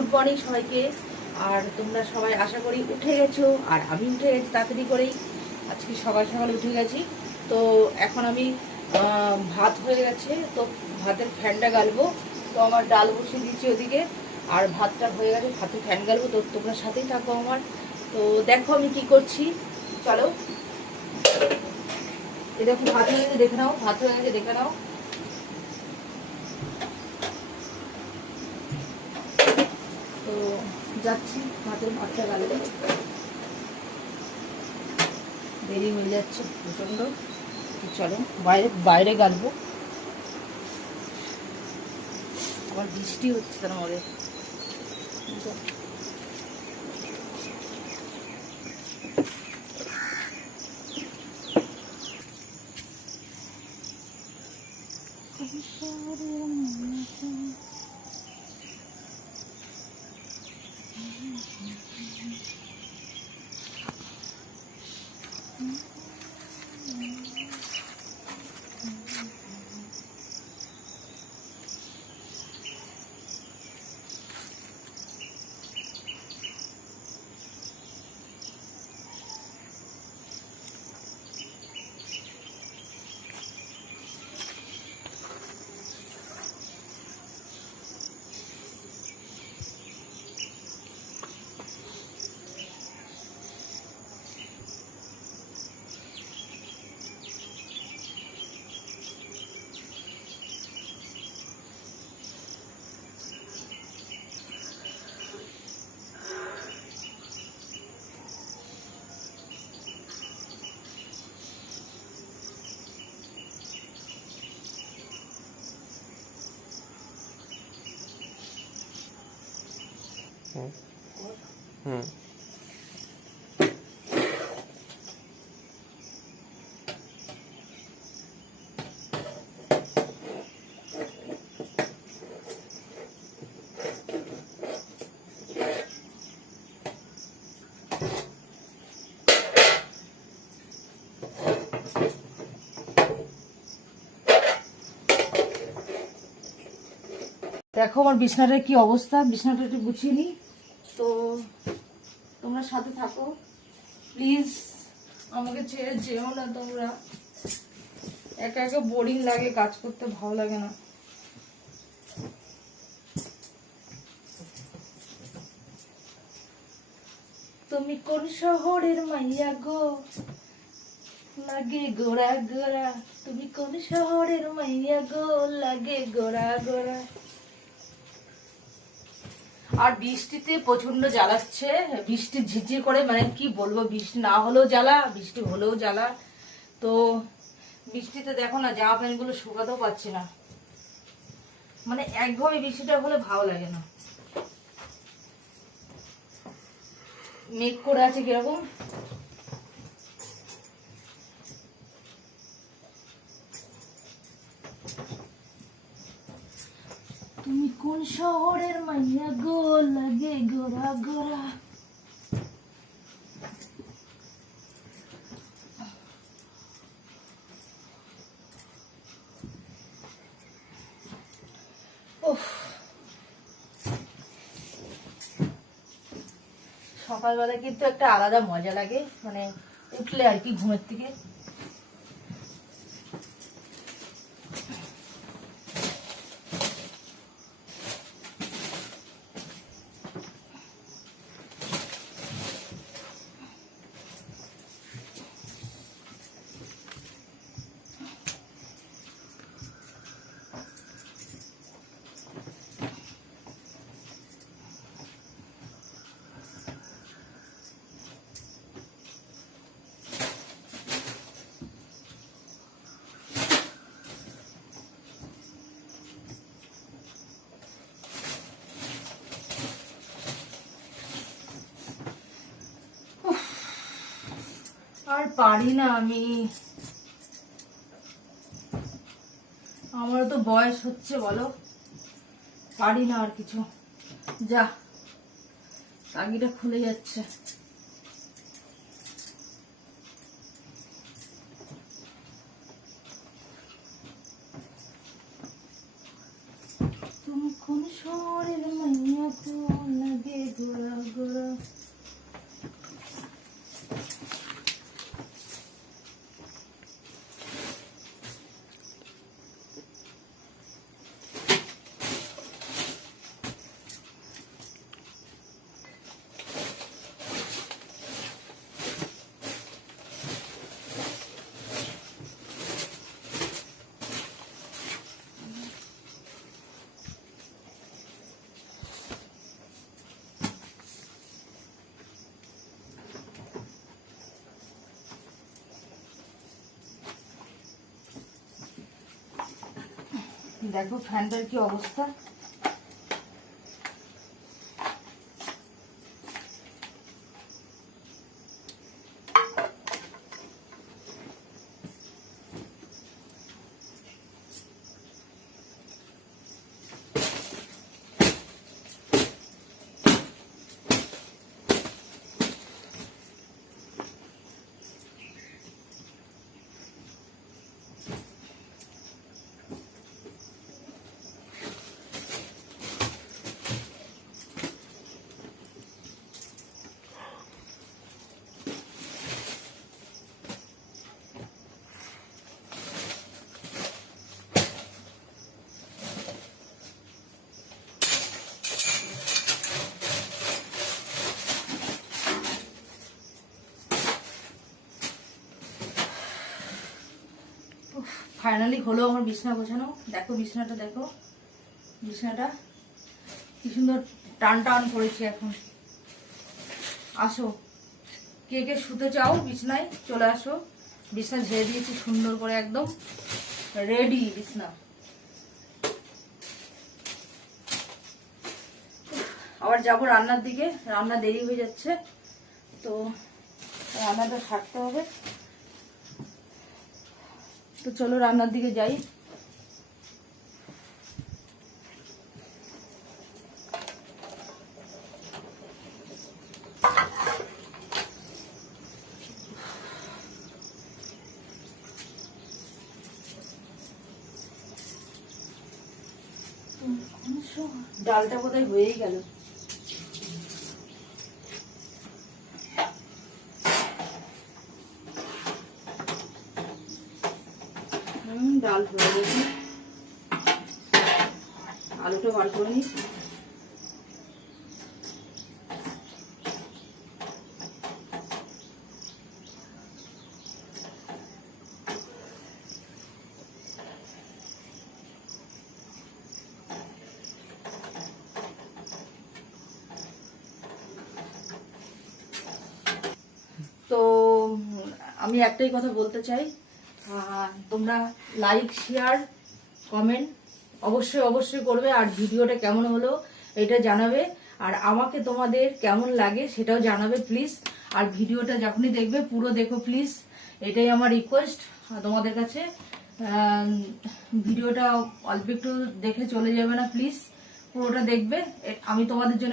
Good morning সবাইকে। আর তোমরা সবাই আশা করি উঠে গেছো, আর আমি উঠে গেছি তাড়াতাড়ি করেই। আজকে সকাল সকাল উঠে গেছি। তো এখন আমি ভাত হয়ে গেছে, তো ভাতের ফ্যানটা গালবো। তো আমার ডাল বসিয়ে দিচ্ছি ওদিকে, আর ভাতটা হয়ে গেছে, ভাতের ফ্যান গালবো। তো তোমরা সাথেই থাকো আমার। তো দেখো আমি কি করছি, চলো। এই দেখো ভাত হয়ে গেছে, দেখে নাও, ভাত হয়ে গেছে দেখে নাও। তো যাচ্ছি ভাতটা গালবে, দেরি হয়ে যাচ্ছে প্রচণ্ড। চলো বাইরে বাইরে গালবো, আবার বৃষ্টি হচ্ছে তার মধ্যে। দেখো আমার বিছানাটার কি অবস্থা, বিছানাটা একটু গুছিয়ে নিই। তো তোমরা সাথে থাকো প্লিজ, আমাকে ছেড়ে যেও না তোমরা। একা একা বোরিং লাগে, কাজ করতে ভালো লাগে না। তুমি কোন শহরের মাইয়া গো, লাগে গোরা গোরা। তুমি কোন শহরের মাইয়া গো, লাগে গোরা গোরা। আর বৃষ্টিতে প্রচন্ড জ্বালাচ্ছে, বৃষ্টি ঝিরঝির করে, মানে কি বলবো, বৃষ্টি না হলেও জ্বালা, বৃষ্টি হলেও জ্বালা। তো বৃষ্টিতে দেখো না জামা প্যান্ট গুলো শুকাতেও পাচ্ছি না, মানে একভাবে বৃষ্টিটা হলে ভালো লাগে না। মেঘ করে আছে কিরকম। তুমি কোন শহরের মাইয়া গো, লাগে গোরা গোরা। সকালবেলা কিন্তু একটা আলাদা মজা লাগে, মানে উঠলে আর কি ঘুমের থেকে। আর পারি না আমি, আমারও তো বয়স হচ্ছে বলো, পারি না আর কিছু। যা টাঙ্গিটা খুলে যাচ্ছে। তুমি কোন শহরের মাইয়া গো, দেখো ফ্যানটার কি অবস্থা। ফাইনালি হলো আমার বিছানা গোছানো। দেখো বিছানাটা, দেখো বিছানাটা কি সুন্দর টান টান করেছি। এখন আসো, কে কে শুতে চাও বিছানায় চলে আসো। বিছানা ঝেড়ে দিয়েছি সুন্দর করে, একদম রেডি বিছানা। আবার যাবো রান্নার দিকে, রান্না দেরি হয়ে যাচ্ছে, তো রান্নাটা সারতে হবে। তো চলো রান্নার দিকে যাই। ডালটা বোধহয় হয়েই গেল। ডাল হয়ে গেছে, আলুটা বার করে নিই। তো আমি একটাই কথা বলতে চাই, তোমরা লাইক শেয়ার কমেন্ট অবশ্যই অবশ্যই করবে, আর ভিডিওটা কেমন হলো এটা জানাবে, আর আমাকে তোমাদের কেমন লাগে সেটাও জানাবে প্লিজ। আর ভিডিওটা যখনই দেখবে পুরো দেখো প্লিজ, এটাই আমার রিকোয়েস্ট তোমাদের কাছে। ভিডিওটা অল্প একটু দেখে চলে যাবে না প্লিজ, পুরোটা দেখবে। আমি তোমাদের জন্য